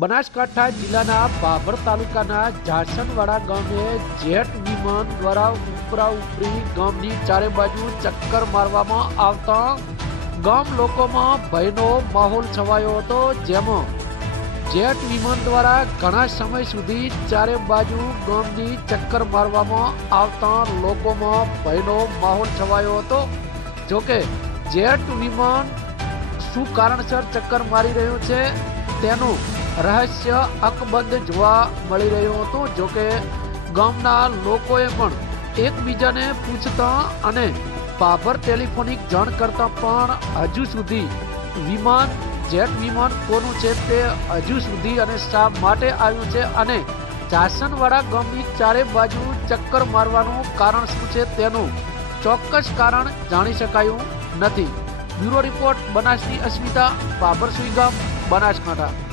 બનાસકાંઠા જિલ્લાના બાબર તાલુકાના જાસનવાડા ગામે જેટ વિમાન દ્વારા ઉપરા ઉપરી ગામની ચારે બાજુ ચક્કર મારવામાં આવતા ગામ લોકોમાં ભયનો માહોલ છવાયો હતો, જેમાં જેટ વિમાન દ્વારા ઘણા સમય સુધી ચારે બાજુ ગામની ચક્કર મારવામાં આવતા લોકોમાં ભયનો માહોલ છવાયો હતો. જોકે જેટ વિમાન શું કારણસર ચક્કર મારી રહ્યું છે તેનું રહસ્ય અકબંધ જોવા મળી રહ્યું હતું જોકે ગામના લોકોએ પણ એકબીજાને પૂછતા અને પાભર ટેલિફોનિક જાણ કરતા પણ હજુ સુધી વિમાન, જેટ વિમાન કોનું છે તે હજુ સુધી અને શા માટે આવ્યું છે અને જાસનવાડા ગામની ચારે બાજુ ચક્કર મારવાનું કારણ શું છે તેનું ચોક્કસ કારણ જાણી શકાયું નથી. બ્યુરો રિપોર્ટ, બનાસની અસ્મિતા, બાબર સુઈગામ, બનાસકાંઠા.